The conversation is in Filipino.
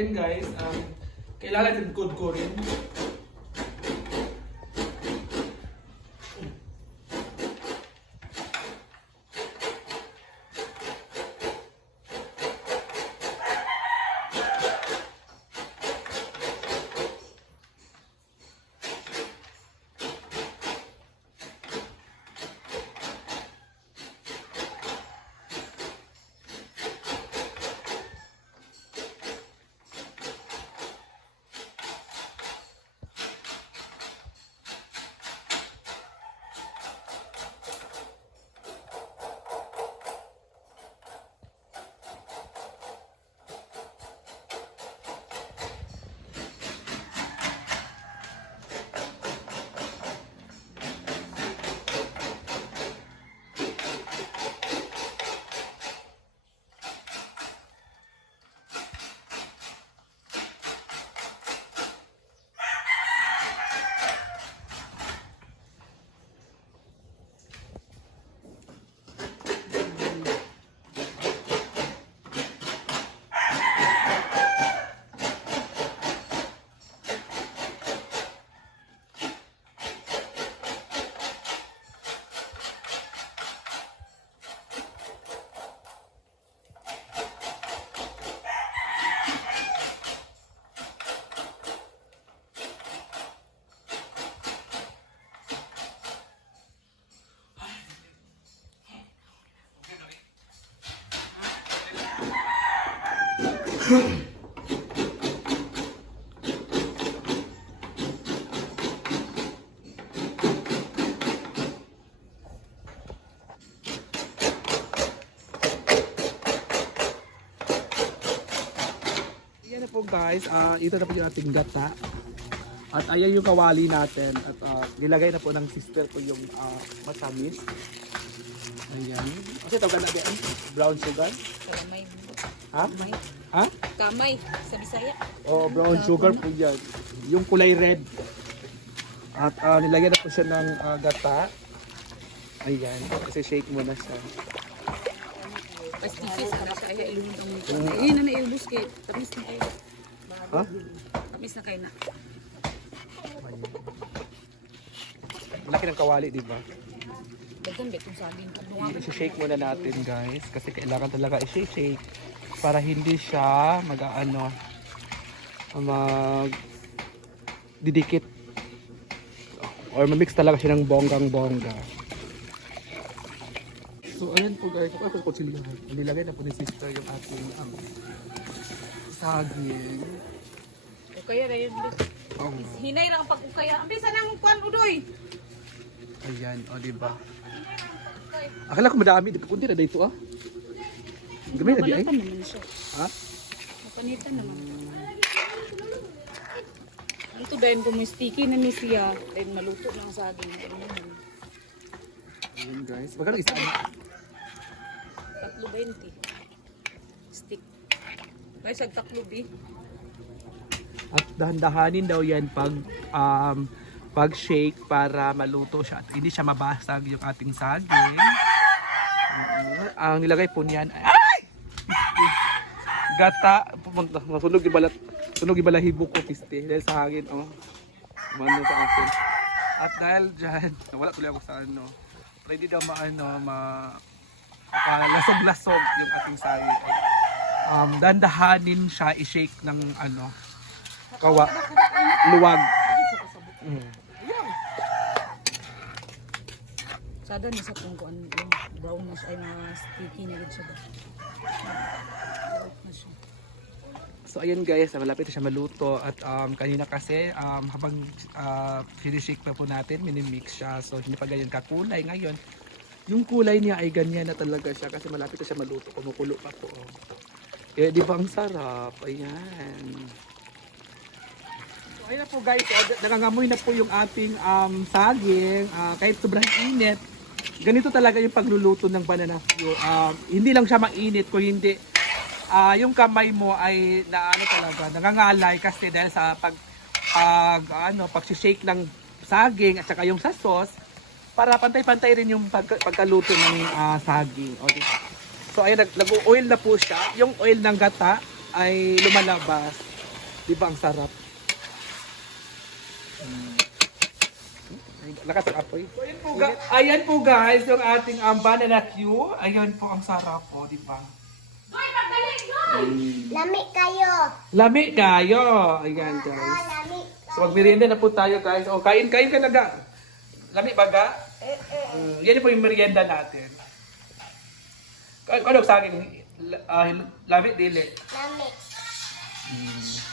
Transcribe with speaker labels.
Speaker 1: ayan guys, um, kailangan natin kudkurin. Yan na po guys, ah ito na po yung ating gata. At ayan yung kawali natin. At ah, nilagay na po ng sister ko yung uh, matamis. Ayan. Kasi tawag na yan, brown sugar.
Speaker 2: Kamay.
Speaker 1: Ha?
Speaker 2: Kamay.
Speaker 1: Ha?
Speaker 2: Kamay. Sa Bisaya.
Speaker 1: O brown sugar po yan. Yung kulay red. At ah, nilagyan na po siya ng ah, gata. Ayan. Kasi shake mo na siya.
Speaker 2: Pastikis na siya. Ay, ilunod ang mito. Ayun na naibus kay. Tamis na kayo.
Speaker 1: Ha?
Speaker 2: Tamis na kayo na.
Speaker 1: Laki ng kawali, di ba?
Speaker 2: Daghan betong saging.
Speaker 1: I-shake muna natin guys kasi kailangan talaga i-shake para hindi siya mag-ano mag didikit or mamix talaga siya ng bonggang bongga. So ayan po guys, ako ko chili Nilagay na po ni sister yung ating um, saging.
Speaker 2: O kaya na yun.
Speaker 1: Um,
Speaker 2: Hinay lang ang pag-ukaya. Ang bisa ng kwan udoy.
Speaker 1: ayan, o di ba? Akala ko madami, di kundi na dito ah. Gamay na di ay.
Speaker 2: Naman siya.
Speaker 1: Ha?
Speaker 2: Mapanitan naman. Ito dahil kung may sticky na ni siya, dahil maluto lang ang saging. Ayun.
Speaker 1: Ayan guys. Magkano isa?
Speaker 2: Tatlo 20. Stick. Taklo bi.
Speaker 1: At dahan-dahanin daw yan pag um, pag shake para maluto siya at hindi siya mabasag yung ating saging. Uh, ang nilagay po niyan ay gata pumunta nasunog yung balat. Sunog yung balahibo ko piste. Dahil sa hangin oh. Umano sa akin. At dahil dyan wala tuloy ako sa ano. Ready daw maano ma lasog-lasog yung ating saging um, dandahanin siya i-shake ng ano kawa luwag. Mm.
Speaker 2: Sada ni sa kung kuan yung brown na siya ay na sticky na gid siya
Speaker 1: So ayun guys, malapit na siya maluto at um, kanina kasi um, habang uh, sinishake pa po natin, minimix siya. So hindi pa ganyan kakulay ngayon. Yung kulay niya ay ganyan na talaga siya kasi malapit na siya maluto, kumukulo pa po. oh. Kaya di ba ang sarap? Ayan. So ayun na po guys, oh, nangangamoy na po yung ating um, saging. Ah, kahit sobrang init, ganito talaga yung pagluluto ng banana. Um, hindi lang siya mainit, kung hindi ah yung kamay mo ay na ano talaga, nangangalay kasi dahil sa pag pag ano, pag-shake ng saging at saka yung sa sauce para pantay-pantay rin yung pag, pagkaluto ng ah, saging. O? So ayun, nag- nag-oil na po siya. Yung oil ng gata ay lumalabas. Di ba ang sarap? Mm. Lakas ang apoy. So, ayan, po, ayan po guys, yung ating um, banana Q. Ayan po ang sarap po, di ba?
Speaker 3: Lami kayo.
Speaker 1: Lami kayo. Ayan
Speaker 3: Ah,
Speaker 1: guys.
Speaker 3: lami.
Speaker 1: So magmerienda na po tayo guys. O kain, kain ka na ga. Lami ba ga? Mm, yan po yung merienda natin. Ano sa akin? La- ah, lami dili.
Speaker 3: Lami.
Speaker 1: Mm.